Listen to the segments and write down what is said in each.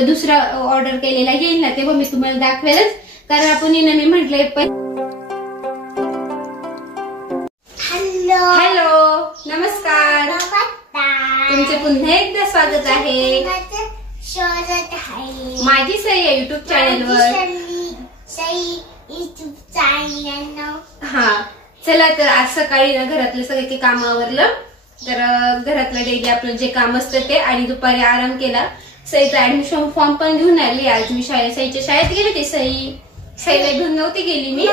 दुसरा ऑर्डर केलेला येईल ना तेव्हा मी तुम्हाला दाखवेलच, कारण आपण मी म्हटलंय पण. हॅलो नमस्कार, तुमचे पुन्हा एकदा स्वागत आहे माझी सई या युट्यूब चॅनलवर. हा चला, तर आज सकाळी ना घरातलं सगळे काम आवरलं, तर घरातलं डेली आपलं जे काम असतं ते, आणि दुपारी आराम केला. सईचा ऍडमिशन फॉर्म पण घेऊन आली. आज मी सईच्या शाळेत गेली होती. सईला घेऊन नव्हती गेली मी.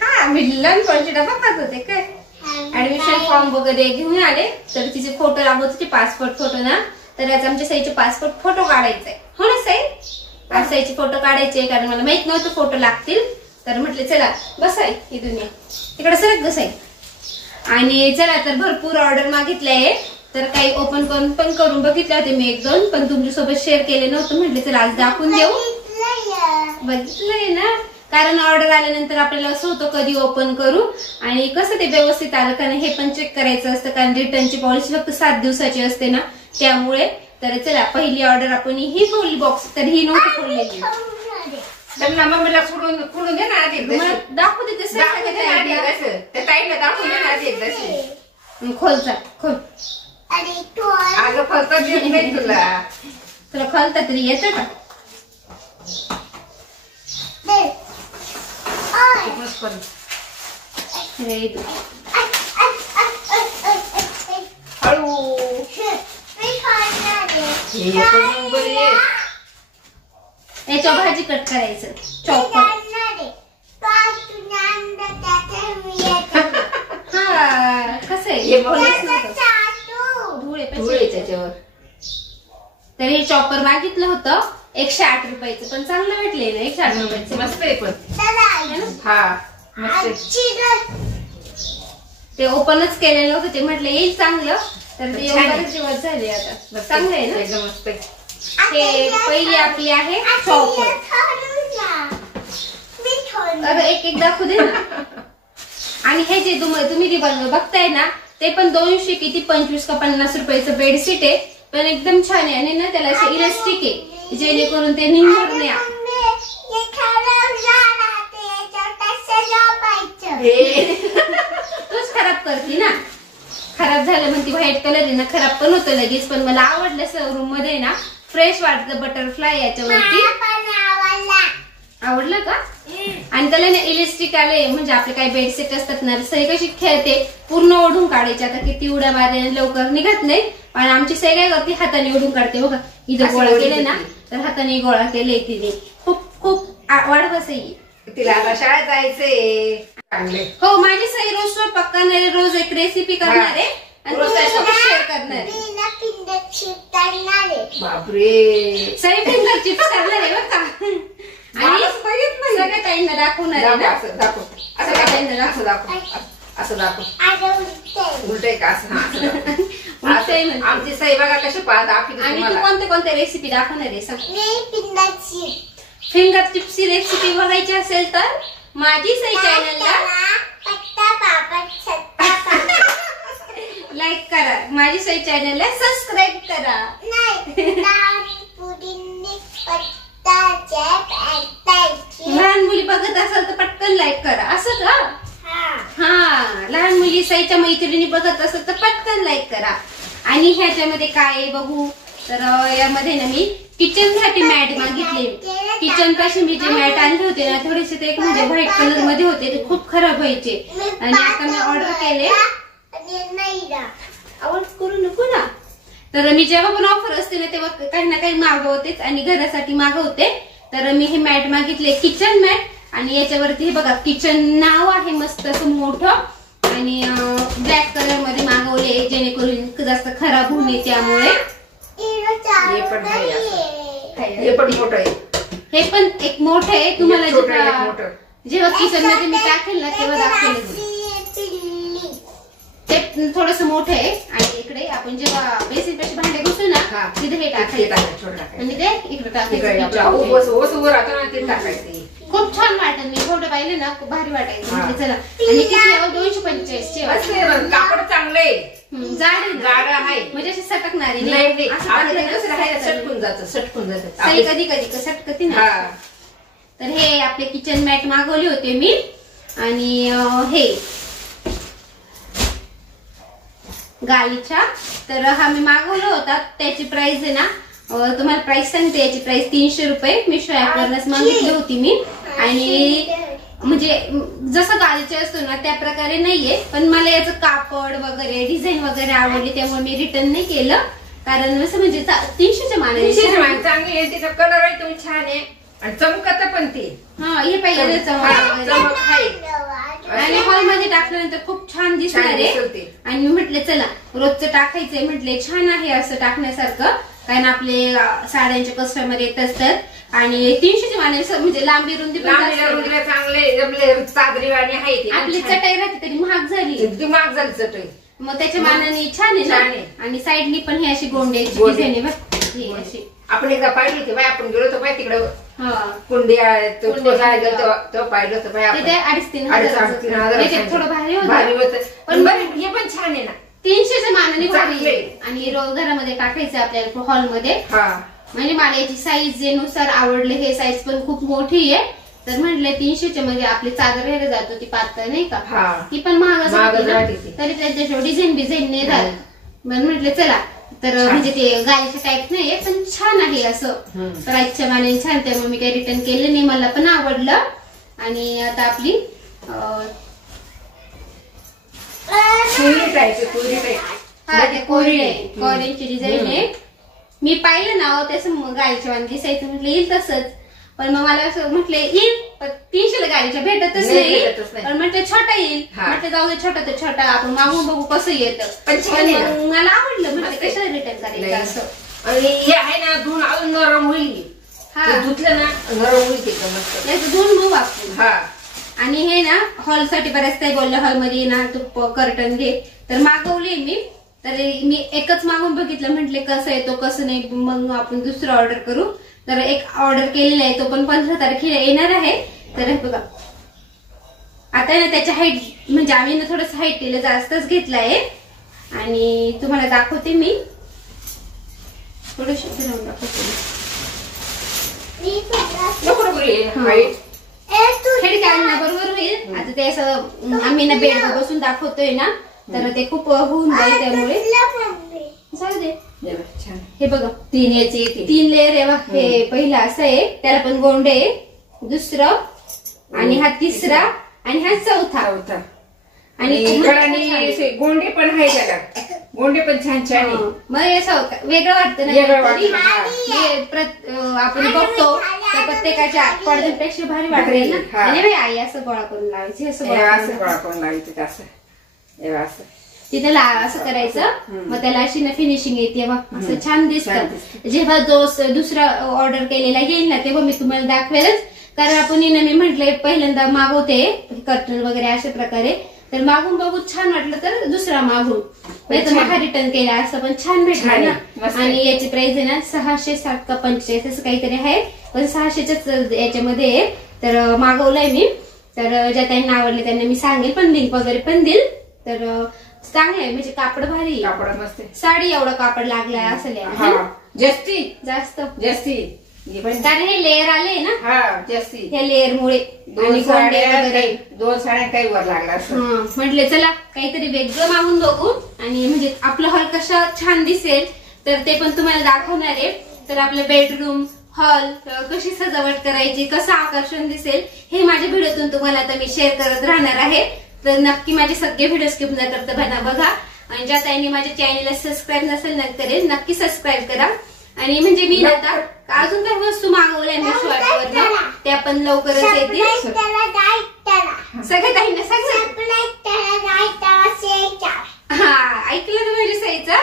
हा मी लहानपणची डबा खात होते काय. ऍडमिशन फॉर्म वगैरे घेऊन आले, तर तिचे फोटो लागत होते, पासपोर्ट फोटो ना. तर आज आमच्या सईचे पासपोर्ट फोटो काढायचे हो ना सई. आज सईचे फोटो काढायचे, कारण मला माहित नव्हतं फोटो लागतील. तर म्हटले चला बसाय ही दुनिया तिकडे सरक बसाय. आणि चला, तर भरपूर ऑर्डर मागितले, तर काही ओपन करून बघितले होते मी एक दोन, पण तुमच्यासोबत शेअर केले नव्हते. म्हटले चला आज दाखवून देऊ. बघितलंय ना, कारण ऑर्डर आल्यानंतर आपल्याला असं होतं कधी ओपन करू आणि कसं ते व्यवस्थित आलं का नाही हे पण चेक करायचं असतं, कारण रिटर्नची पॉलिसी फक्त 7 दिवसाची असते ना, त्यामुळे. तर चला, पहिली ऑर्डर आपण ही खोलली बॉक्स, तर ही नव्हती खोललेली. मम्मीला खोलून दे ना आधी, दाखवू दे तसं त्या ताईला दाखवून दे ना आधी. खोलचा खोल. अगं खोलता देत नाही तुला खोलता तरी येतं का. हळू याच्या भाजी कट करायचं चॉपर. हा कसं आहे धुळे त्याच्यावर. तर हे चॉपर मागितलं होतं 108 रुपयाचं, पण चांगलं भेटले ना 108 रुपयाचं. मस्त आहे पण. हा मस्त. ते ओपनच केलेलं होतं, ते म्हटलं येईल चांगलं, तर ते बरेच दिवस झाले आता. चांगलं आहे ना एकदम मस्त. हे पहिली आपली आहे चॉपर. अगं एक दाखवू दे ना. आणि हे जे तुम्ही बघताय ना, ते पण 200 किती 25 का 50 रुपयाचं बेडशीट आहे, पण एकदम छान आहे. आणि ना त्याला असं इलास्टिक आहे, जेणेकरून ते निघणार नाही. तूच खराब करते ना. खराब झालं म्हणते, व्हाईट कलर आहे ना, खराब पण होतं लगेच. पण मला आवडलं, रूम मध्ये ना फ्रेश वाटतं. बटरफ्लाय याच्यावरती आवडलं का. आणि त्याला ना इलेस्टिक आले, म्हणजे आपले काही बेडशीट असतात ना, सई कशी खेळते पूर्ण ओढून काढायची. आता किती उड्या मारल्याने लवकर निघत नाही, पण आमची सई काय करते, हाताने ओढून काढते. बघा इथं गोळा केले ना, तर हाताने गोळा केले तिने. खूप वाढ सई. तिला आता शाळेत जायचंय. हो, माझी सई रोज स्वयंपाक करणार आहे, रोज एक रेसिपी करणार आहे आणि तुमच्यासोबत शेअर करणार आहे. बापरे, सई फिंगर चिप्स करणार आहे बरं का. आणि सगळ्या ताईंना दाखवणार आहे ना. सगळ्या ताईंना असं दाखव. उलटय का असं. आमची सई बघा कशी दाखवते. आणि तू कोणत्या रेसिपी दाखवणार आहे सांग. फिंगर चिप्सची रेसिपी बघायची असेल तर माझी सई चॅनलला लाईक करा, माझी सई चॅनलला सबस्क्राईब करा. लहान मुली बघत असाल तर पटकन लाईक करा, असं का. हा, लहान मुली सईच्या मैत्रिणी बघत असेल तर पटकन लाईक करा. आणि ह्याच्यामध्ये काय बघू, तर यामध्ये ना मी किचन साठी मॅट मागितले. किचन पाशी मी जे मॅट आणले होते ना, थोडेसे ते म्हणजे व्हाईट कलर मध्ये होते, ते खूप खराब व्हायचे. आणि आता मी ऑर्डर केले. आवाज करू नको ना. तर मी जेव्हा पण ऑफर असते ना, तेव्हा काही ना काही मागवतेच आणि घरासाठी मागवते. तर मी हे मॅट मागितले, किचन मॅट. आणि याच्यावरती हे बघा किचन नाव आहे मस्त असं मोठं, आणि ब्लॅक कलर मध्ये मागवले, जेणेकरून जास्त खराब होऊ नये त्यामुळे. हे पण मोठं आहे. हे पण एक मोठं आहे. तुम्हाला जेव्हा किचन मध्ये मी टाकेल ना तेव्हा दाखवले. ते थोडस मोठं आहे. आणि इकडे आपण जेव्हा बेसिन पेशी भांडे घुसू ना, तिथे हे टाकायचं आणि ते इकडे टाकायचं. टाकायचं. खूप छान वाटत. मी फोटो पाहिले ना खूप भारी वाटायचं. म्हणजे चला आणि किती 245 चे कापड चांगले जाड आहे म्हणजे अशी सटकणारी नाही. सटकून जात सही कधी कधी सटकती ना. तर हे आपले किचन मॅट मागवले होते मी. आणि हे गालीच्या तर हा मी मागवला होता. त्याची प्राइस आहे ना तुम्हाला प्राइस सांगते. याची प्राइस 300 रुपये. मिशो ऍपवरच मागितली होती मी. आणि म्हणजे जसं गालीचे असतो ना त्या प्रकारे नाहीये. पण मला याचं कापड वगैरे डिझाईन वगैरे आवडली त्यामुळे मी रिटर्न नाही केलं. कारण असं म्हणजे 300च्या मानाने चांगली आहे. तिचा कलर आहे तुम्ही छान आहे आणि चमकत पण ती. हा हे पाहिजे चमक आहे. आणि हॉल मध्ये टाकल्यानंतर खूप छान दिसणार आहे. आणि मी म्हटले चला रोजचं टाकायचंय म्हटले छान आहे असं टाकण्यासारखं. कारण आपले साड्यांचे कस्टमर येत असतात. आणि 300च्या मानाने म्हणजे लांबी रुंदी चांगले चादरीवाणी आहे. आपली चटाई राहते तरी महाग झाली चटई. मग त्याच्या मानाने छान आहे ना. आणि साईडनी पण हे अशी गोंड्याची डिझाईन आहे बघ अशी. आपण एकदा पाहिली होती बाय. आपण गेलो होतो बाय तिकडे कुंडी पाहिलं होतं बाय. 2,500-3,000 थोडं भारी होतं. पण हे पण छान आहे ना. 300च्या मानाने भारी. आणि घरामध्ये टाकायचं आपल्याला हॉलमध्ये. म्हणजे मला याची साईज जे नुसार आवडले. हे साईज पण खूप मोठी आहे. तर म्हटलं 300च्या मध्ये आपली चादर घ्यायला जातो ती पातळ नाही का ती पण महाग तरी त्यांच्याशिवाय डिझाईन नाही झालं. म्हणून म्हटलं चला तर म्हणजे ते गालीच्या टाईप नाहीये पण छान आहे असं प्राइसच्या मानाने छान. त्यामुळे मी काही रिटर्न केलं नाही. मला पण आवडलं. आणि आता आपली कोरियनची डिझाईन आहे. मी पाहिलं ना त्याचं गालीच्या वाण दिसायचं म्हटलं येईल तसंच. पण मग मला असं म्हटलं येईल पण 300ला गालीच्या भेटतच नाही. पण म्हटलं छोटा येईल. म्हटलं जाऊ दे छोटा तर छोटा आपण मागून बघू कसं येतं. पण मला आवडलं. म्हटलं कशाला रिटर्न करायचं असं. आणि हे आहे ना धुवून अजून नरम होईल. धुतलं ना नरम होईल त्याचं धुवून बघू आपण. आणि हे ना हॉल साठी बऱ्याच काही बोललं हॉलमध्ये ना तू कर्टन घे तर मागवले मी. तर मी एकच मागून बघितलं म्हटले कसं येतो कसं नाही. मग आपण दुसरं ऑर्डर करू. तर एक ऑर्डर केलेला आहे तो पण 15 तारखेला येणार आहे. तर बघा आता ना त्याच्या हाईट म्हणजे आम्ही ना थोडंसं हाईट केलं जास्तच घेतलं आहे. आणि तुम्हाला दाखवते मी थोडंसं फिरवून दाखवते. हेड काढणं बरोबर होईल. आता ते असं आम्ही ना बेड बसून दाखवतोय ना तर ते खूप होऊन जाईल त्यामुळे जाऊ दे. हे बघा 3 लेअर आहे. हे पहिलं असं आहे त्याला पण गोंडे आहे. दुसरं आणि हा तिसरा आणि हा चौथा. आणि गोंडे पण आहे त्याला. गोंडे पण छान छान आहे. मग असं वेगळं वाटतं ना. आपण बघतो तर प्रत्येकाच्या पडद्यांपेक्षा भारी वाटेल ना. आणि आई असं गोळा करून लावायची असं गोळा करून लावायचं असं तिथे असं करायचं. मग त्याला अशी ना फिनिशिंग येते असं छान दिसतं. जेव्हा दुसरा ऑर्डर केलेला येईल ना तेव्हा मी तुम्हाला दाखवेलच. कारण आपण मी म्हटलंय पहिल्यांदा मागवते कर्टन वगैरे अशा प्रकारे. तर मागून बघून छान वाटलं तर दुसरा मागून नाही तर मग रिटर्न केला असं पण छान भेटला ना. आणि याची प्राइस आहे ना 660 का 45 असं काहीतरी आहे. पण 600च्याच याच्यामध्ये तर मागवलंय मी. तर ज्या त्यांना आवडले त्यांना मी सांगेल पण लिंक वगैरे पण देईल. तर चांगलं आहे म्हणजे कापड भारी. कापड मस्त. साडी एवढं कापड लागलाय असं जास्त कारण हे लेअर आले ना जास्ती. ह्या लेअर मुळे 2 साड्या काही वर लागला. म्हटले चला काहीतरी वेगळं मागून बघू. आणि म्हणजे आपलं हॉल कशा छान दिसेल तर ते पण तुम्हाला दाखवणार आहे. तर आपलं बेडरूम हॉल कशी सजावट करायची कसं आकर्षण दिसेल हे माझ्या व्हिडिओतून तुम्हाला आता मी शेअर करत राहणार आहे. तर नक्की माझे सगळे व्हिडिओ स्किप न करता बघा. आणि ज्या ताईंनी माझ्या चॅनलला सबस्क्राईब नसेल करेल नक्की सबस्क्राईब करा. आणि म्हणजे मी आता अजून काही वस्तू मागवल्या मिशो ऍपवरनं त्या पण लवकरच येतील. सगळ्या ताईंना ऐकलं ना माझ्या साईचं.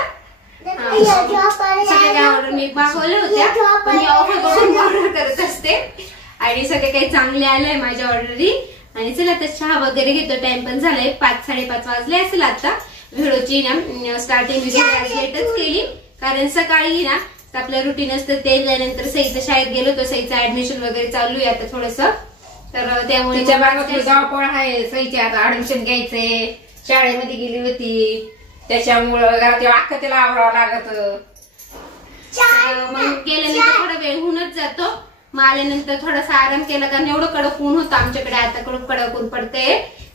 सगळ्या काही ऑर्डर मी मागवल्या होत्या पण मी ऑफर करून ऑर्डर करत असते. आणि सगळे काही चांगले आलंय माझ्या ऑर्डरी. आणि चला आता चहा वगैरे घेतो. टाइम पण झालाय 5-5:30 वाजले असेल. आता व्हिडिओची ना स्टार्टिंग लेटच केली कारण सकाळी ना आपलं रुटीन असतं ते. त्यानंतर सईचं शाळेत गेलो तर सईचं ऍडमिशन वगैरे चालू आहे आता थोडंसं. तर त्यामुळे तिच्या भागात धावपळ आहे. सईची आता ऍडमिशन घ्यायचंय, शाळेमध्ये गेली होती त्याच्यामुळं घरात अख्खं तिला आवरावं लागत. मग गेल्यानंतर थोडा वेळ होऊनच जातो. मग आल्यानंतर थोडासा आराम केला कारण एवढं कडक ऊन होतं आमच्याकडे. आता कडक ऊन पडते.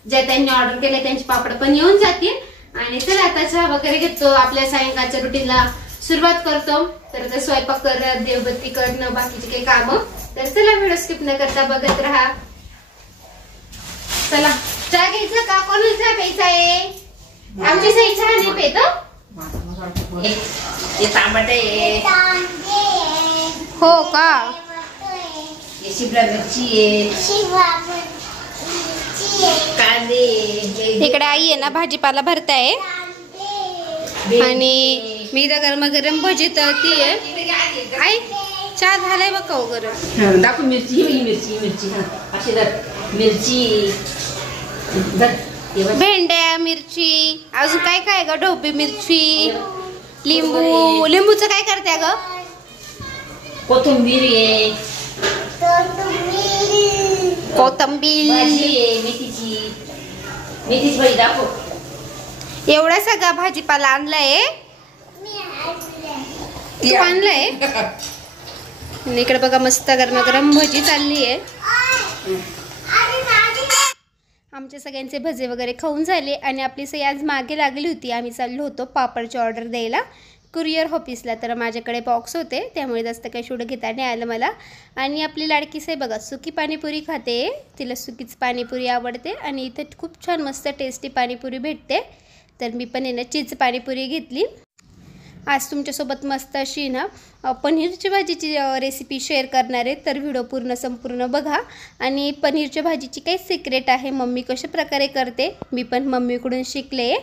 ज्या त्यांनी ऑर्डर केले त्यांचे पापड पण येऊन जातील. आणि चला आता चहा वगैरे घेतो, आपल्या सायंकाळच्या रुटीनला सुरुवात करतो. तर आता स्वयंपाक करणं, देवबत्ती करणं, बाकीचे काही कामं. तर चला व्हिडिओ स्किप न करता बघत राहा. चला चहा घ्यायचा का? कोणाला चहा प्यायचा आहे? आमची सई चहा नाही पेत. तांबटे हो का? शिमला मिरची आहे, कांदे. इकडे आई आहे ना भाजीपाला भरताय आणि मी तर गरम भजी तळतीये. आई चहा झालाय बघा हो गरम. दाखव मिरची, मिरची मिरची अशी मिरची, भेंड्या, मिरची, अजून काय काय ग? ढोबळी मिरची, लिंबू. लिंबूचं काय करते ग? कोथिंबीर आहे, कोथिंबीर, मेथीची भाजी दाखव. एवढा सगळा भाजीपाला आणलाय. तू आणलाय. इकडे बघा मस्त गरम भजी चालली आहे. आमचे सगळ्यांचे भजे वगैरे खाऊन झाले आणि आपली सई आज मागे लागली होती. आम्ही चाललो होतो पापडची ऑर्डर द्यायला कुरिअर ऑफिसला. तर माझ्याकडे बॉक्स होते त्यामुळे जास्त काही शूट घेता नाही आलं मला. आणि आपली लाडकी सई बघा सुकी पाणीपुरी खाते. तिला सुकीच पाणीपुरी आवडते आणि इथे खूप छान मस्त टेस्टी पाणीपुरी भेटते. तर मी पण आहे ना चीज पाणीपुरी घेतली. आज तुमच्यासोबत मस्त अशी ना पनीरची भाजीची रेसिपी शेअर करणार आहे. तर व्हिडिओ संपूर्ण बघा. आणि पनीरच्या भाजीची काही सिक्रेट आहे, मम्मी कशा प्रकारे करते मी पण मम्मीकडून शिकले.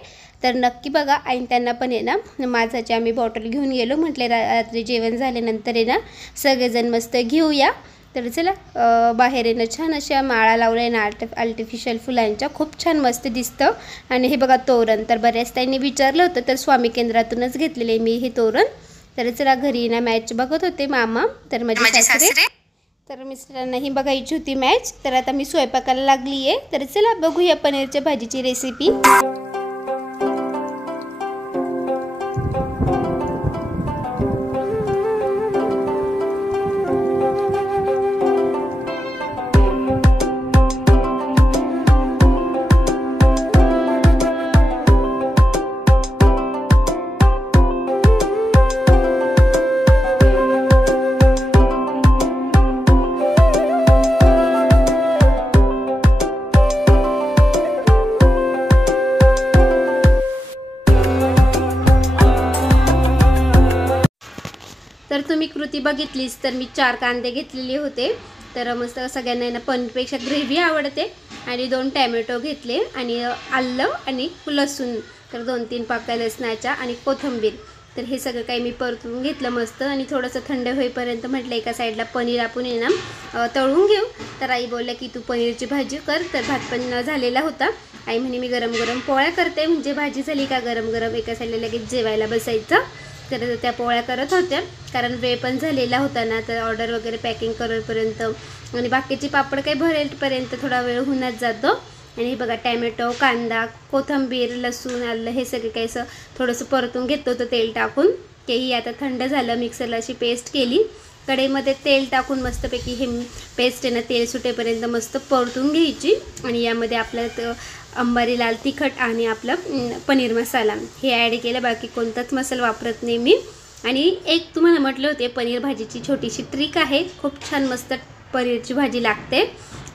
तर नक्की बघा. आणि त्यांना पण आहे ना माझाची आम्ही बॉटल घेऊन गेलो. म्हटले रात्री जेवण झाल्यानंतर आहे ना सगळेजण मस्त घेऊया. तर चला बाहेर आहे ना छान अशा माळा लावल्या आहे ना आर्टिफिशियल फुलांच्या, खूप छान मस्त दिसतं. आणि हे बघा तोरण. तर बऱ्याच त्यांनी विचारलं होतं तर स्वामी केंद्रातूनच घेतलेले मी हे तोरण. तर चला घरी ना मॅच बघत होते मामा, तर माझे सासरे. तर मिस्टरांनाही बघायची होती मॅच. तर आता मी स्वयंपाकाला लागली आहे. तर चला बघूया पनीरच्या भाजीची रेसिपी. तर तुम्ही कृती बघितलीच तर मी 4 कांदे घेतलेले होते. तर मस्त सगळ्यांना ना पनीरपेक्षा ग्रेव्ही आवडते. आणि 2 टॅमॅटो घेतले आणि आलं आणि लसूण. तर 2-3 पाकळ्या लसणाच्या आणि कोथिंबीर. तर हे सगळं काही मी परतून घेतलं मस्त. आणि थोडंसं थंड होईपर्यंत म्हटलं एका साईडला पनीर आपण आहे ना तळून घेऊ. तर आई बोलल्या की तू पनीरची भाजी कर. तर भात पण झालेला होता. आई म्हणे मी गरम पोळ्या करते, म्हणजे भाजी झाली का गरम एका साईडला लगेच जेवायला बसायचं. तर त्या पोळ्या करत होत्या कारण वेळ पण झालेला होता ना. तर ऑर्डर वगैरे पॅकिंग करेपर्यंत आणि बाकीचे पापड काही भरेपर्यंत थोडा वेळ होऊनच जातो. आणि बघा टॅमॅटो, कांदा, कोथिंबीर, लसूण, आलं हे सगळं काही असं थोडंसं परतून घेतो होतं तेल टाकून. तेही आता थंड झालं. मिक्सरला अशी पेस्ट केली. कढईमध्ये तेल टाकून मस्तपैकी हे पेस्ट आहे ना तेल सुटेपर्यंत मस्त परतून घ्यायची. आणि यामध्ये आपलं अंबारी लाल तिखट आणि आपलं पनीर मसाला हे ॲड केलं. बाकी कोणताच मसाला वापरत नाही मी. आणि एक तुम्हाला म्हटलं होते पनीर भाजीची छोटीशी ट्रिक आहे, खूप छान मस्त पनीरची भाजी लागते.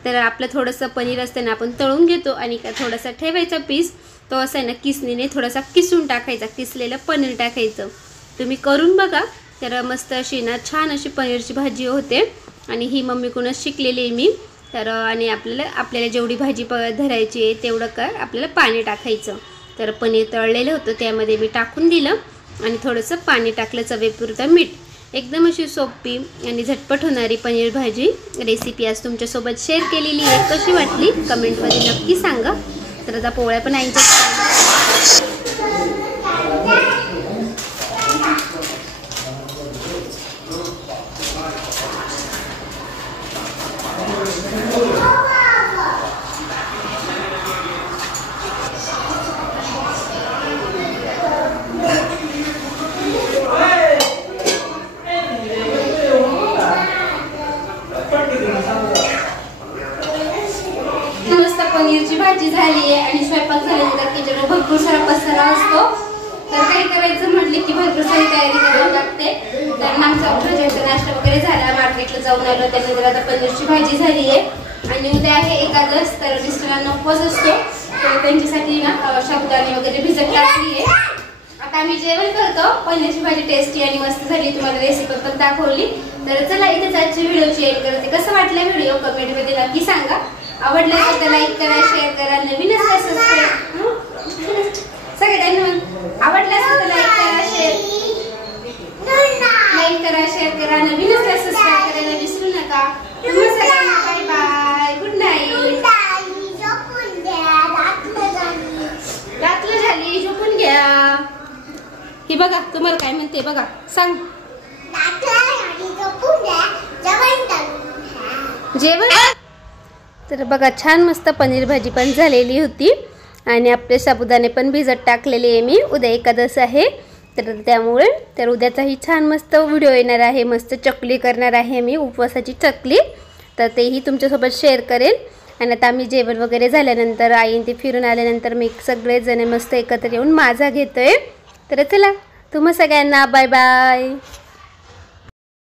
तर आपलं थोडंसं पनीर असतं ना आपण तळून घेतो आणि थोडासा ठेवायचा पीस. तो असं आहे ना किसणीने थोडासा किसून टाकायचा, किसलेलं पनीर टाकायचं. तुम्ही करून बघा. तर मस्त अशी ना छान अशी पनीरची भाजी होते. आणि ही मम्मीकडूनच शिकलेली आहे मी. तर आणि आपल्याला जेवढी भाजी धरायची आहे तेवढं काय आपल्याला पाणी टाकायचं. तर पनीर तळलेलं होतं त्यामध्ये मी टाकून दिलं आणि थोडंसं पाणी टाकलं चवीपुरतं मीठ. एकदम अशी सोपी आणि झटपट होणारी पनीर भाजी रेसिपी आज तुमच्यासोबत शेअर केलेली आहे. कशी वाटली कमेंटमध्ये नक्की सांगा. तर आता पोळ्या पण आईच्या भरपूर सारा पसारा असतो, तर काही करायचं म्हटले की भरपूर सारी तयारी करावी लागते. कारण आमचा उठल्याचा नाश्ता वगैरे झाला, मार्केटला जाऊन आलो, त्यानंतर आता पनीरची भाजी झाली आहे आणि उद्या आहे एकादश, तर मिस्टरांना उपवास असतो, तर त्यांच्यासाठी ना साबुदाणे वगैरे भिजत टाकली आहे. आता आम्ही जेवण करतो. पनीरची भाजी टेस्टी आणि मस्त झाली, तुम्हाला रेसिपी पण दाखवली. तर चला इथेच आजची व्हिडिओची एंड करते. कसं वाटलं व्हिडिओ कमेंटमध्ये नक्की सांगा. आवडलं तर लाईक करा, शेअर करा, नवीन असल्यास सबस्क्राईब सगळ्यांना आवडलं असेल तर लाईक करा, शेअर करा, नवीन असल्यास सबस्क्राईब करायला विसरू नका. तुम्हाला सगळ्यांना बाय बाय, गुड नाईट. रात्र झाली, झोपून घ्या. ही बघा तुम्हाला काय म्हणते बघा, सांग. जेवण. तर बघा छान मस्त पनीर भाजी पण झालेली होती आणि आपले साबुदाणे पण भिजत टाकलेले आहे मी. उद्या एकादश आहे, तर त्यामुळे तर उद्याचाही छान मस्त व्हिडिओ येणार आहे. मस्त चकली करणार आहे मी, उपवासाची चकली, तर तेही तुमच्यासोबत शेअर करेल. आणि आता आम्ही जेवण वगैरे झाल्यानंतर आई ते फिरून आल्यानंतर मी सगळेजण मस्त एकत्र येऊन माझा घेतोय. तर चला तुम्हा सगळ्यांना बाय बाय.